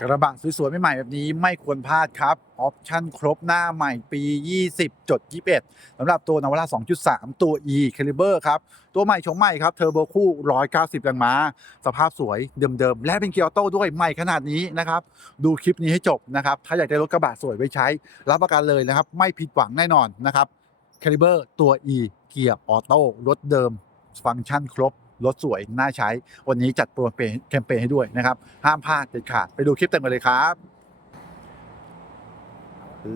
กระบะสวยๆใหม่ๆแบบนี้ไม่ควรพลาดครับ ออปชั่นครบหน้าใหม่ปี 20จด21สำหรับตัวนวาร่า2.3 ตัว e caliber ครับ ตัวใหม่ชงใหม่ครับเทอร์โบคู่ 190แรงม้า สภาพสวยเดิมๆ และเป็นเกียร์ออโต้ด้วยใหม่ขนาดนี้นะครับ ดูคลิปนี้ให้จบนะครับ ถ้าอยากได้รถกระบะสวยไว้ใช้ รับประกันเลยนะครับ ไม่ผิดหวังแน่นอนนะครับ caliber ตัว e เกียร์ออโต้รถเดิม ฟังก์ชันครบ รถสวยน่าใช้ วันนี้จัดโปรแคมเปญให้ด้วยนะครับ ห้ามพลาดเด็ดขาดไปดูคลิปเต็มกันเลยครับ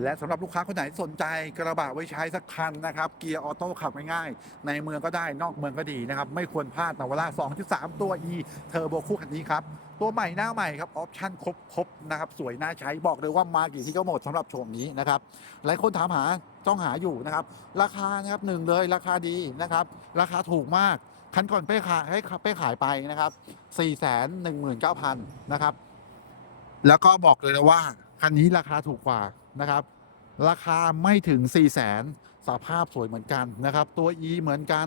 และสำหรับลูกค้าคนไหนสนใจกระบะไว้ใช้สักคันนะครับ เกียร์ออโต้ขับง่ายๆ ในเมืองก็ได้นอกเมืองก็ดีนะครับ ไม่ควรพลาดนาวาร่า2.3 ตัว e เทอร์โบคู่คันนี้ครับตัวใหม่หน้าใหม่ครับออปชั่นครบๆนะครับสวยน่าใช้บอกเลยว่ามากี่ที่ก็หมดสำหรับโชมนี้นะครับหลายคนถามหาต้องหาอยู่นะครับ ราคานะครับหนึ่งเลยราคาดีนะครับ ราคาถูกมาก คันก่อนเป้ขายให้เป้ขายไปนะครับ4 1 9 0 0 0นะครับ แล้วก็บอกเลยนะว่า คันนี้ราคาถูกกว่านะครับ ราคาไม่ถึง4 0 0 0 0 0สภาพสวยเหมือนกันนะครับ ตัว E เหมือนกัน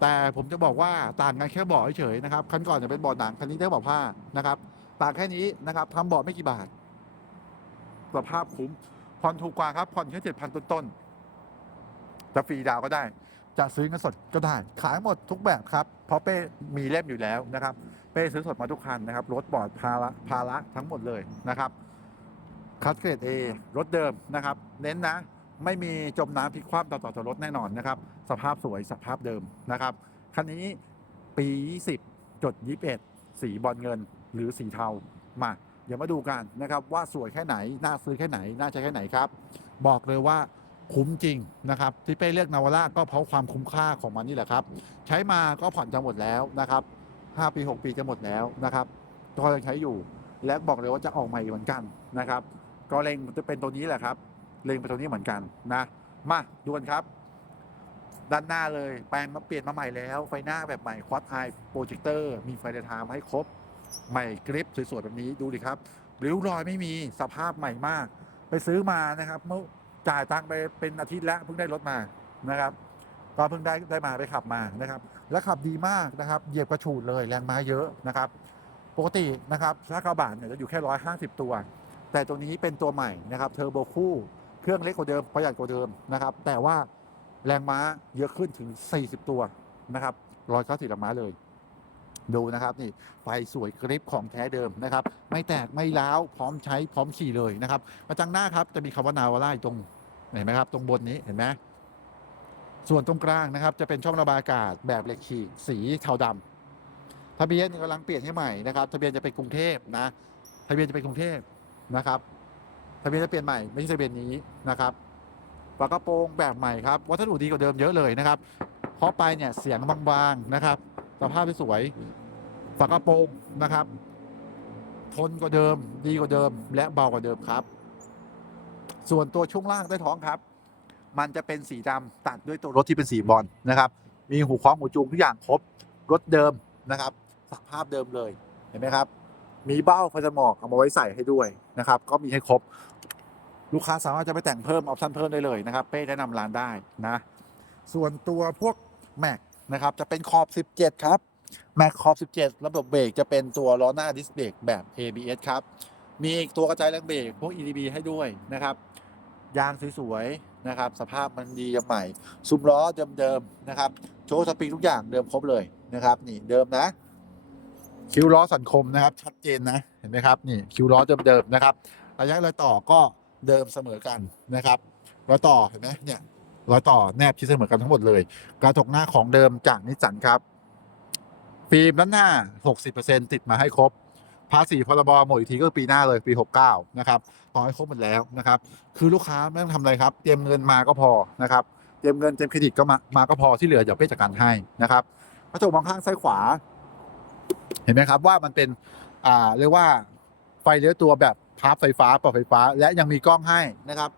แต่ผมจะบอกว่าต่างกันแค่เบาะเฉยๆนะครับ คันก่อนจะเป็นเบาะหนังคันนี้ได้เบาะผ้านะครับ ต่างแค่นี้นะครับทำเบาะไม่กี่บาท สภาพคุ้มผ่อนถูกกว่าครับผ่อนแค่เจ็ดพันต้นๆจะฟรีดาวก็ได้ จะซื้อเงินสดก็ได้ ขายหมดทุกแบบครับ เพราะเป้มีเล่มอยู่แล้วนะครับ เป้ซื้อสดมาทุกคันนะครับ รถบอร์ดภาระภาระทั้งหมดเลยนะครับคัดเกรด A รถเดิมนะครับ เน้นนะ ไม่มีจมน้ำพลิกคว่ำต่อต่อต่อรถแน่นอนนะครับ สภาพสวยสภาพเดิมนะครับ คันนี้ปี 20จด21 สีบอลเงินหรือสีเทามาเดี๋ยวมาดูกันนะครับว่าสวยแค่ไหน น่าซื้อแค่ไหน น่าใช้แค่ไหนครับ บอกเลยว่า คุ้มจริงนะครับที่เป้เลือกนาวาร่าก็เพราะความคุ้มค่าของมันนี่แหละครับ ใช้มาก็ผ่อนจะหมดแล้วนะครับ5ปี 6 ปีจะหมดแล้วนะครับก็ยังใช้อยู่ และบอกเลยว่าจะออกใหม่เหมือนกันนะครับ ก็เล็งจะเป็นตัวนี้แหละครับ เล็งเป็นตัวนี้เหมือนกันนะมาดูกันครับ ด้านหน้าเลยแปลงมาเปลี่ยนมาใหม่แล้ว ไฟหน้าแบบใหม่ควอดไอโปรเจคเตอร์มีไฟเดทามให้ครบใหม่กริปสวยๆแบบนี้ดูดิครับริ้วรอยไม่มีสภาพใหม่มาก ไปซื้อมานะครับ เมื่อ จ่ายตังค์ไปเป็นอาทิตย์แล้วเพิ่งได้รถมานะครับก็เพิ่งได้ได้มาไปขับมานะครับ และขับดีมากนะครับเหยียบกระฉูดเลยแรงม้าเยอะนะครับ ปกตินะครับถ้ากระบะเนี่ยจะอยู่แค่ร้อยห้าสิบตัว แต่ตัวนี้เป็นตัวใหม่นะครับเทอร์โบคู่เครื่องเล็กกว่าเดิมประหยัดกว่าเดิมนะครับ แต่ว่าแรงม้าเยอะขึ้นถึง 40 ตัวนะครับร้อยเก้าสิบแรงม้าเลย ดูนะครับนี่ไฟสวยกริปของแท้เดิมนะครับ ไม่แตกไม่ร้าวพร้อมใช้พร้อมขี่เลยนะครับกระจังหน้าครับจะมีคำว่านาวาร่าตรงเห็นไหมครับ ตรงบนนี้เห็นไหมส่วนตรงกลางนะครับ จะเป็นช่องระบายอากาศแบบเหล็กฉีกสีเทาดำทะเบียนกำลังเปลี่ยนให้ใหม่นะครับ ทะเบียนจะเป็นกรุงเทพนะ ทะเบียนจะเป็นกรุงเทพนะครับ ทะเบียนจะเปลี่ยนใหม่ไม่ใช่ทะเบียนนี้นะครับฝากระโปรงแบบใหม่ครับวัสดุดีกว่าเดิมเยอะเลยนะครับเคาะไปเนี่ยเสียงบางๆนะครับสภาพที่สวย ฝากระโปรงนะครับ ทนกว่าเดิม ดีกว่าเดิม และเบากว่าเดิมครับ ส่วนตัวช่วงล่างใต้ท้องครับ มันจะเป็นสีดำตัดด้วยตัวรถที่เป็นสีบอลนะครับ มีหูคล้องหูจูงทุกอย่างครบ รถเดิมนะครับสภาพเดิมเลยเห็นไหมครับ มีเบ้าไฟสมอกเอามาไว้ใส่ให้ด้วยนะครับ ก็มีให้ครบ ลูกค้าสามารถจะไปแต่งเพิ่มออปชั่นเพิ่มได้เลยนะครับ เป้แนะนำร้านได้นะ ส่วนตัวพวกแม็กนะครับ จะเป็นขอบ 17 ครับ แม็กขอบ17 ระบบเบรกจะเป็นตัวล้อหน้าดิสเบรกแบบ ABS ครับ มีตัวกระจายแรงเบรกพวก EDB ให้ด้วยนะครับ ยางสวยๆนะครับ สภาพมันดียังใหม่ ซุ้มล้อเดิมๆนะครับ โชว์สปริงทุกอย่างเดิมครบเลยนะครับ นี่เดิมนะ คิ้วล้อสันคมนะครับ ชัดเจนนะ เห็นไหมครับ นี่คิ้วล้อเดิมๆนะครับ ระยะรอยต่อก็เดิมเสมอกันนะครับ รอยต่อเห็นไหมเนี่ย รอยต่อแนบชิดเสมอกันทั้งหมดเลย กระจกหน้าของเดิมจากนิสสันครับ ฟิล์มด้นหน้า 60%ติดมาให้ครบ ภาษีพรบหมดอีกทีก็ปีหน้าเลยปี 69 นะครับต่อให้ครบหมดแล้วนะครับ คือลูกค้าไม่ต้องทำอะไรครับ เตรียมเงินมาก็พอนะครับ เตรียมเงินเตรียมเครดิตก็มามาก็พอที่เหลือเดี๋ยวเป้จัดการให้นะครับกระจกมองข้างซ้ายขวา เห็นไหมครับว่ามันเป็นอ่าเรียกว่าไฟเลี้ยวตัวแบบพาร์ไฟฟ้าปรับไฟฟ้า และยังมีกล้องให้นะครับ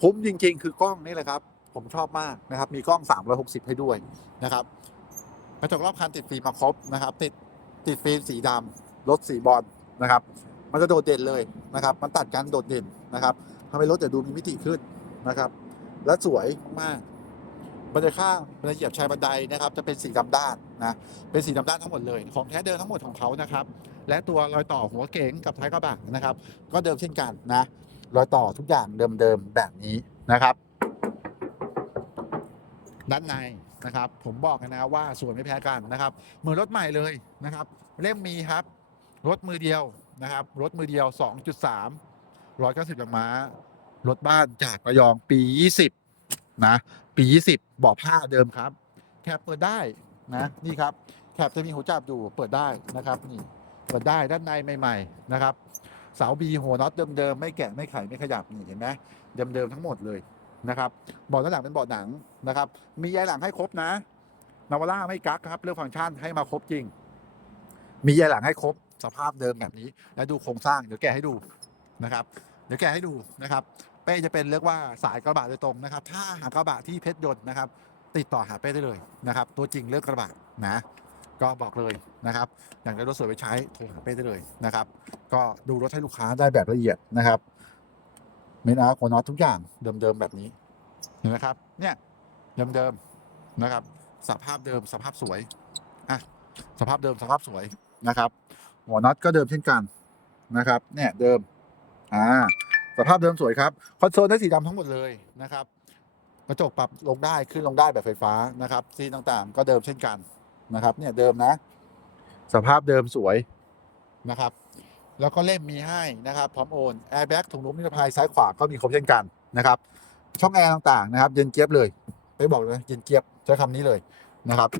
คุ้มจริง ๆ คือกล้องนี่แหละครับ ผมชอบมากนะครับ มีกล้อง 360 ให้ด้วยนะครับ กระจกรอบคันติดฟิล์มมาครบนะครับติดติดฟิล์มสีดำรถสีบอลนะครับ มันจะโดดเด่นเลยนะครับ มันตัดกันโดดเด่นนะครับทำให้รถแต่ดูมีมิติขึ้นนะครับ และสวยมากบันไดข้างบันไดเหยียบชายบันไดนะครับ จะเป็นสีดำด้านนะเป็นสีดำด้านทั้งหมดเลย ของแท้เดิมทั้งหมดของเขานะครับ และตัวรอยต่อหัวเก๋งกับท้ายกระบะนะครับ ก็เดิมเช่นกันนะรอยต่อทุกอย่างเดิมๆแบบนี้นะครับ ด้านใน นะครับ ผมบอกกันนะว่าสวยไม่แพ้กันนะครับเหมือนรถใหม่เลยนะครับ เล่มมีครับ รถมือเดียวนะครับ รถมือเดียว 2.3 190แรงม้ารถบ้านจากระยองปี 20 นะ ปี 20เบาะผ้าเดิมครับ แคปเปิดได้นะนี่ครับแคปจะมีหัวจับอยู่เปิดได้นะครับนี่เปิดได้ด้านในใหม่ ๆ นะครับ เสาบีหัวน็อตเดิมๆไม่แกะไม่ไขไม่ขยับนี่เห็นไหมเดิมๆทั้งหมดเลย นะครับเบาะด้านหลังเป็นเบาะหนังนะครับ มียายหลังให้ครบนะนาวาร่าไม่กักครับเรื่องฟังก์ชันให้มาครบจริง มียายหลังให้ครบสภาพเดิมแบบนี้ แล้วดูโครงสร้างเดี๋ยวแกให้ดูนะครับเดี๋ยวแกให้ดูนะครับเป้จะเป็นเรียกว่าสายกระบะโดยตรงนะครับ ถ้าหากระบะที่เพชรยนต์นะครับ ติดต่อหาเป้ได้เลยนะครับ ตัวจริงเลือกกระบะนะ ก็บอกเลยนะครับ อย่างได้รถสวยไปใช้โทรหาเป้ได้เลยนะครับ ก็ดูรถให้ลูกค้าได้แบบละเอียดนะครับ เมนอาร์โคนอตทุกอย่างเดิมๆแบบนี้เห็นไหมครับ เนี่ยเดิมๆนะครับ สภาพเดิมสภาพสวยอะสภาพเดิมสภาพสวยนะครับ หัวน็อตก็เดิมเช่นกันนะครับ เนี่ยเดิมอ่าสภาพเดิมสวยครับคอนโซลได้สีดำทั้งหมดเลยนะครับกระจกปรับลงได้ขึ้นลงได้แบบไฟฟ้านะครับซีนต่างๆ ก็เดิมเช่นกันนะครับ เนี่ยเดิมนะ สภาพเดิมสวยนะครับ แล้วก็เล่มมีให้นะครับพร้อมโอนแอร์แบ็กถุงลมนิรภัยซ้ายขวาก็มีครบเช่นกันนะครับช่องแอร์ต่างๆนะครับ เย็นเจี๊ยบเลยไปบอกเลยเย็นเจี๊ยบใช้คำนี้เลยนะครับ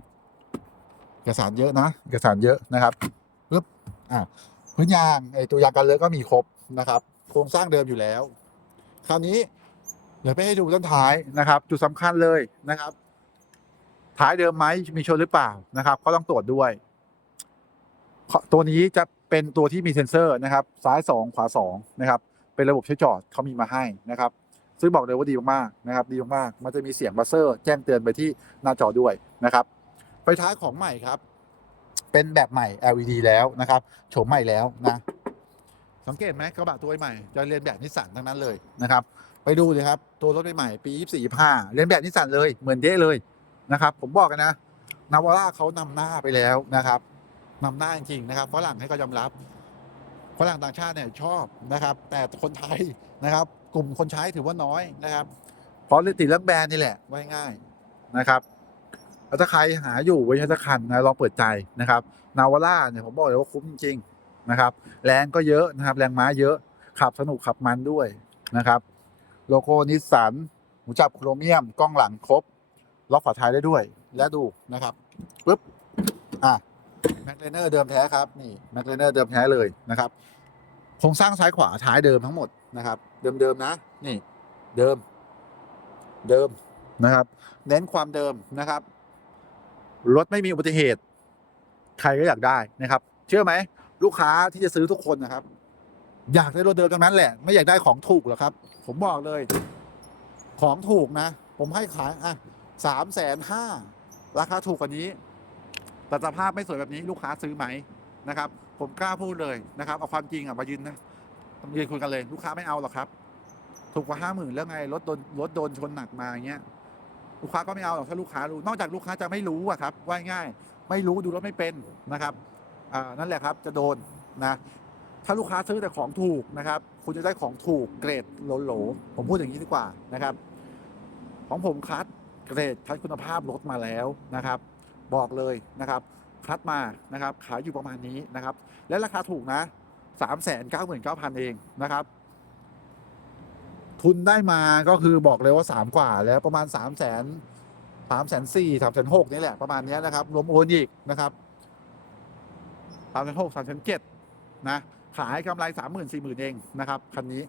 เอกสารเยอะนะเอกสารเยอะนะครับปึ๊บอ่าพื้นยางไอตัวยางกันเลอะก็มีครบนะครับ โครงสร้างเดิมอยู่แล้ว คราวนี้เดี๋ยวไปให้ดูด้นท้ายนะครับ จุดสำคัญเลยนะครับ ท้ายเดิมไหมมีชนหรือเปล่านะครับ ก็ต้องตรวจด้วย ตัวนี้จะ เป็นตัวที่มีเซ็นเซอร์นะครับ ซ้าย 2 ขวา2นะครับ เป็นระบบใช้จอดเขามีมาให้นะครับ ซึ่งบอกเลยว่าดีมากๆนะครับ ดีมากๆ มันจะมีเสียงบัสเซอร์แจ้งเตือนไปที่หน้าจอด้วยนะครับ ไฟท้ายของใหม่ครับ เป็นแบบใหม่ LED แล้วนะครับ โฉมใหม่แล้วนะ สังเกตไหมกระบะตัวใหม่จะเรียนแบบนิสสันทั้งนั้นเลยนะครับ ไปดูเลยครับ ตัวรถใหม่ปี 24 25เรียนแบบนิสสันเลย เหมือนเด้เลยนะครับ ผมบอกกันนะนาวาร่าเขานำหน้าไปแล้วนะครับ นำหน้าจริงๆนะครับฝรั่งให้ก็ยอมรับฝรั่งต่างชาติเนี่ยชอบนะครับ แต่คนไทยนะครับ กลุ่มคนใช้ถือว่าน้อยนะครับ เพราะติดเรื่องแบรนด์นี่แหละว่าง่ายนะครับแล้วถ้าใครหาอยู่ไว้ใช้สักคันนะลองเปิดใจนะครับ นาวาร่าเนี่ยผมบอกเลยว่าคุ้มจริงๆนะครับ แรงก็เยอะนะครับ แรงม้าเยอะขับสนุกขับมันด้วยนะครับ โลโก้นิสสันหูจับโครเมียมกล้องหลังครบล็อกฝาท้ายได้ด้วย และดูนะครับปึ๊บอะ แม็กเลเนอร์เดิมแท้ครับนี่แม็กเลเนอร์เดิมแท้เลยนะครับโครงสร้างซ้ายขวาท้ายเดิมทั้งหมดนะครับ เดิมๆนะนี่เดิม เดิมนะครับ เน้นความเดิมนะครับ รถไม่มีอุบัติเหตุ ใครก็อยากได้นะครับ เชื่อไหม ลูกค้าที่จะซื้อทุกคนนะครับ อยากได้รถเดิมทั้งนั้นแหละ ไม่อยากได้ของถูกหรอกครับ ผมบอกเลย ของถูกนะ ผมให้ขายอะสามแสนห้าราคาถูกกว่านี้ แต่สภาพไม่สวยแบบนี้ลูกค้าซื้อไหมนะครับ ผมกล้าพูดเลยนะครับ เอาความจริงอะมายืนนะยืนคุยกันเลย ลูกค้าไม่เอาหรอกครับ ถูกกว่าห้าหมื่นแล้วไงรถโดนรถโดนชนหนักมาอย่างเงี้ยลูกค้าก็ไม่เอาหรอกถ้าลูกค้ารู้ นอกจากลูกค้าจะไม่รู้อะครับว่าง่าย ไม่รู้ดูรถไม่เป็นนะครับอ่านั่นแหละครับจะโดนนะถ้าลูกค้าซื้อแต่ของถูกนะครับ คุณจะได้ของถูกเกรดโหลๆผมพูดอย่างนี้ดีกว่านะครับ ของผมคัดเกรดคัดคุณภาพรถมาแล้วนะครับ บอกเลยนะครับคัดมานะครับขายอยู่ประมาณนี้นะครับ และราคาถูกนะสามแสนเก้าหมื่นเก้าพันเองนะครับ ทุนได้มาก็คือบอกเลยว่าสามกว่าแล้วประมาณสามแสนสามแสนสี่สามแสนหกนี่แหละประมาณนี้นะครับ รวมโอนอีกนะครับสามแสนหกสามแสนเจ็ดนะขายกำไรสามหมื่นสี่หมื่นเองนะครับคันนี้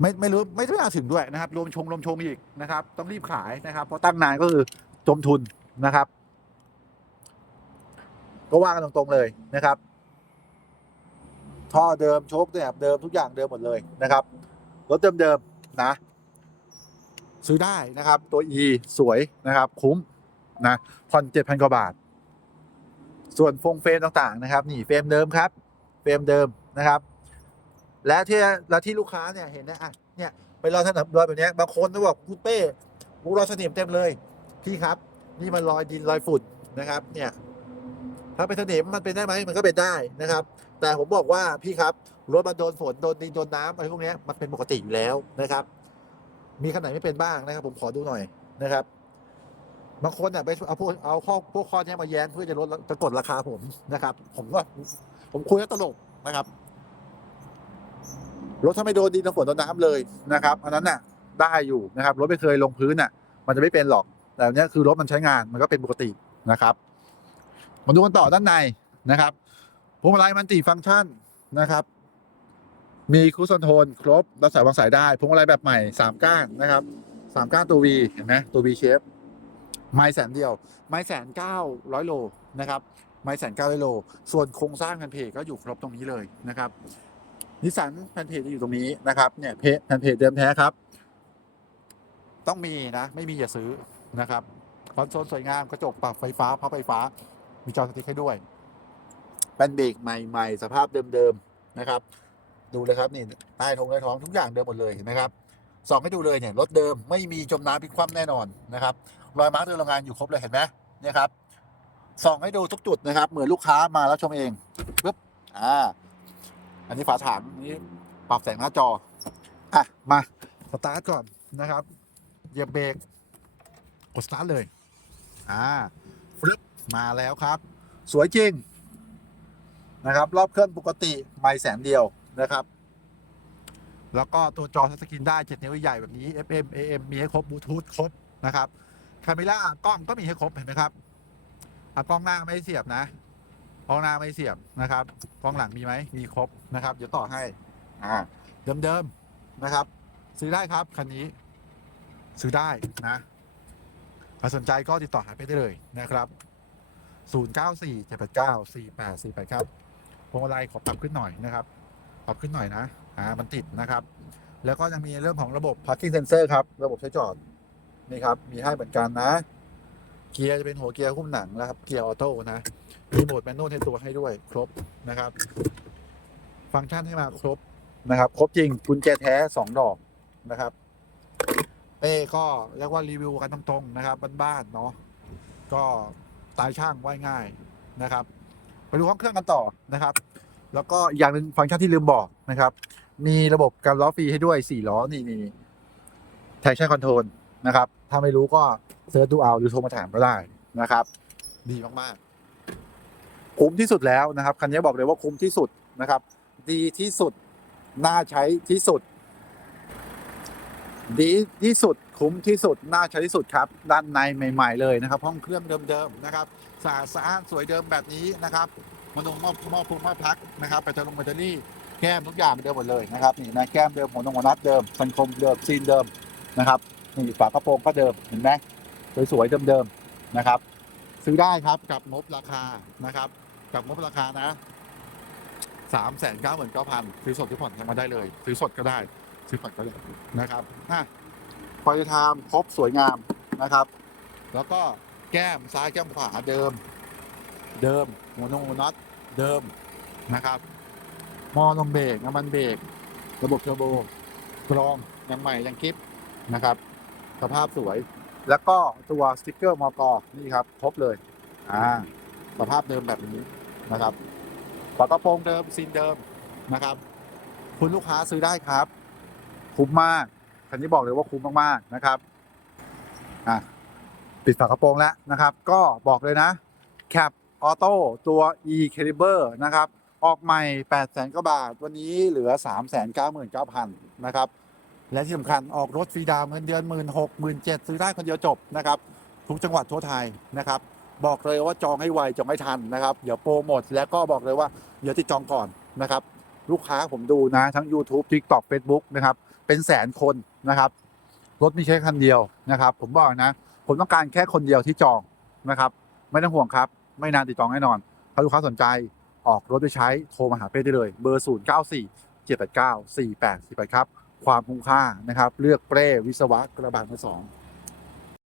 ไม่ไม่รู้ไม่ได้น่าถึงด้วยนะครับ รวมชงรวมชงอีกนะครับ ต้องรีบขายนะครับ เพราะตั้งนานก็คือจมทุน นะครับ ก็ว่ากันตรงๆเลยนะครับ ท่อเดิมโชคแบบเดิมทุกอย่างเดิมหมดเลยนะครับรถเดิมๆนะ ซื้อได้นะครับ ตัว E สวยนะครับ คุ้มนะผ่อนเจ็ดพันกว่าบาท ส่วนฟงเฟรมต่างๆนะครับ นี่เฟรมเดิมครับ เฟรมเดิมนะครับ และที่และที่ลูกค้าเนี่ยเห็นนะอะเนี่ยไปรอยถนนรอยแบบเนี้ยบางคนก็บอกคุณเป้กูรอยสนิมเต็มเลยพี่ครับ นี่มันรอยดินรอยฝุ่นนะครับ เนี่ย ถ้าเป็นสนิมมันเป็นได้ไหมมันก็เป็นได้นะครับ แต่ผมบอกว่าพี่ครับรถมันโดนฝนโดนดินโดนน้ำอะไรพวกนี้มันเป็นปกติอยู่แล้วนะครับ มีคันไหนไม่เป็นบ้างนะครับ ผมขอดูหน่อยนะครับบางคนเนี่ยไปเอาพวกเอาข้อพวกข้อนี้มาแย้งเพื่อจะลดจะกดราคาผมนะครับ ผมก็ผมคุยแล้วตลกนะครับรถถ้าไม่โดนดินโดนฝนโดนน้ำเลยนะครับอันนั้นน่ะได้อยู่นะครับรถไม่เคยลงพื้นน่ะ มันจะไม่เป็นหรอก แต่เนี้ยคือรถมันใช้งานมันก็เป็นปกตินะครับมาดูกันต่อด้านในนะครับพวงมาลัยมันติฟังก์ชันนะครับ มีคูซอนโทนครบรับสายวางสายได้พวงมาลัยแบบใหม่สามก้านนะครับสามก้านตัว V เห็นไหมตัว V shape ไม้แสนเดียว ไม้แสนเก้าร้อยโลนะครับ ไม้แสนเก้าร้อยโล ส่วนโครงสร้างแผ่นเพจก็อยู่ครบตรงนี้เลยนะครับนิสสันแผ่นเพจจะอยู่ตรงนี้นะครับเนี่ยเพจแผ่นเพจเดิมแท้ครับ ต้องมีนะ ไม่มีอย่าซื้อ นะครับคอนโซลสวยงามกระจกปรับไฟฟ้าพับไฟฟ้า มีจอสติ๊กให้ด้วยแป้นเบรกใหม่ๆ สภาพเดิมๆนะครับ ดูเลยครับนี่ใต้ท้องใต้ท้องทุกอย่างเดิมหมดเลยเห็นไหมครับส่องให้ดูเลยเนี่ยรถเดิมไม่มีจมน้ำพลิกคว่ำแน่นอนนะครับรอยมาร์กเดินโรงงานอยู่ครบเลยเห็นไหมเนี่ยครับส่องให้ดูทุกจุดนะครับ เหมือนลูกค้ามาแล้วชมเองปึ๊บอ่าอันนี้ฝาถังนนี้ปรับแสงหน้าจออะมาสตาร์ทก่อนนะครับเหยียบเบรก กดสตาร์ทเลย อ่าฟลึบมาแล้วครับ สวยจริง นะครับ รอบเครื่องปกติไม่แสนเดียวนะครับ แล้วก็ตัวจอทัชสกรีนได้ 7 นิ้วใหญ่แบบนี้ FM AM มีให้ครบบลูทูธครบนะครับคาเมล่ากล้องก็มีให้ครบเห็นไหมครับอะกล้องหน้าไม่เสียบนะกล้องหน้าไม่เสียบนะครับกล้องหลังมีไหมมีครบนะครับ เดี๋ยวต่อให้ อ่า เดิมๆนะครับ ซื้อได้ครับคันนี้ ซื้อได้นะ ถ้าสนใจก็ติดต่อหาไปได้เลยนะครับ 094 789 4848ครับพวงมาลัยขอปรับขึ้นหน่อยนะครับ ปรับขึ้นหน่อยนะอ่ามันติดนะครับ แล้วก็ยังมีเรื่องของระบบ parking sensor ครับ ระบบใช้จอด นี่ครับ มีให้เหมือนกันนะ เกียร์จะเป็นหัวเกียร์หุ้มหนังนะครับ เกียร์ออโต้นะ มีโหมดแมนนวลในตัวให้ด้วยครบนะครับ ฟังก์ชันให้มาครบนะครับ ครบจริงกุญแจแท้ 2 ดอกนะครับ เป้ก็เรียกว่ารีวิวกันตรงๆนะครับบ้านๆเนาะก็ตายช่างว่ายง่ายนะครับ ไปดูห้องเครื่องกันต่อนะครับ แล้วก็อย่างหนึ่งฟังก์ชันที่ลืมบอกนะครับ มีระบบการล้อฟรีให้ด้วย 4 ล้อนี่นี่แท็กชั่นคอนโทรลนะครับ ถ้าไม่รู้ก็เซิร์ชดูเอาหรือโทรมาถามก็ได้นะครับ ดีมากๆ คุ้มที่สุดแล้วนะครับ คันนี้บอกเลยว่าคุ้มที่สุดนะครับ ดีที่สุด น่าใช้ที่สุด ดีที่สุดคุ้มที่สุดน่าใช้ที่สุดครับ ด้านในใหม่ ๆ เลยนะครับ ห้องเครื่องเดิมๆนะครับสะอาดสะอ้านสวยเดิมแบบนี้นะครับมานงมอบมอบพุงมอบพักนะครับแบตเตอรี่แบตเตอรี่แก้มทุกอย่างเดิมหมดเลยนะครับนี่นะแก้มเดิมหัวนงหัวน็อตเดิมสันคมเดิมซีนเดิมนะครับนี่ฝากระโปรงก็เดิมเห็นไหมสวยๆเดิมๆนะครับ ซื้อได้ครับกับงบราคานะครับ กับงบราคานะสามแสนเก้าหมื่นเก้าพันซื้อสดที่ผ่อนกันมาได้เลย ซื้อสดก็ได้ ซื้อผ่อนก็ได้นะครับอะไฟไทม์ครบสวยงามนะครับ แล้วก็แก้มซ้ายแก้มขวาเดิม เดิมหัวนงหัวน็อตเดิมนะครับหมอลมเบรกน้ำมันเบรกระบบเทอร์โบกรองยังใหม่ยังกิฟนะครับ สภาพสวย แล้วก็ตัวสติกเกอร์มอกอนี่ครับ ครบเลยอ่าสภาพเดิมแบบนี้นะครับฝากระโปรงเดิมซีนเดิมนะครับ คุณลูกค้าซื้อได้ครับ คุ้มมากคันนี้บอกเลยว่าคุ้มมากๆนะครับอะปิดฝากระโปรงแล้วนะครับ ก็บอกเลยนะแคปออโต้ตัว e caliber นะครับ ออกใหม่ 8 0 0 0 0กว่าบาท วันนี้เหลือ 399,000 นะครับ และที่สำคัญออกรถฟรีดาวน์เงินเดือน1 6 0 0 0 1 7ซื้อได้คนเดียวจบนะครับ ทุกจังหวัดทั่วไทยนะครับ บอกเลยว่าจองให้ไว จองให้ทันนะครับ เดี๋ยวโปรหมด แล้วก็บอกเลยว่าเดี๋ยวติดจองก่อนนะครับ ลูกค้าผมดูนะ ทั้ง YouTube TikTok Facebook นะครับ เป็นแสนคนนะครับ รถมีแค่คันเดียวนะครับ ผมบอกนะ ผมต้องการแค่คนเดียวที่จองนะครับ ไม่ต้องห่วงครับ ไม่นานติดจองแน่นอน ถ้าลูกค้าสนใจออกรถไปใช้โทรมาหาเป้ได้เลย เบอร์ 0 9 4 7 8 9 4 8 4 8 ครับ ความคุ้มค่านะครับ เลือกเป้วิศวะกระบะมือสอง